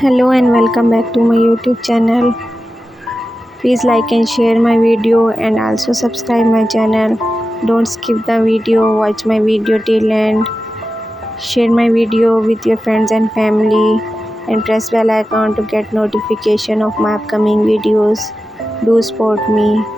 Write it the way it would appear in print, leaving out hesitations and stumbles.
Hello and welcome back to my YouTube channel. Please like and share my video and also subscribe my channel. Don't skip the video, watch my video till end. Share my video with your friends and family and press bell icon to get notification of my upcoming videos. Do support me.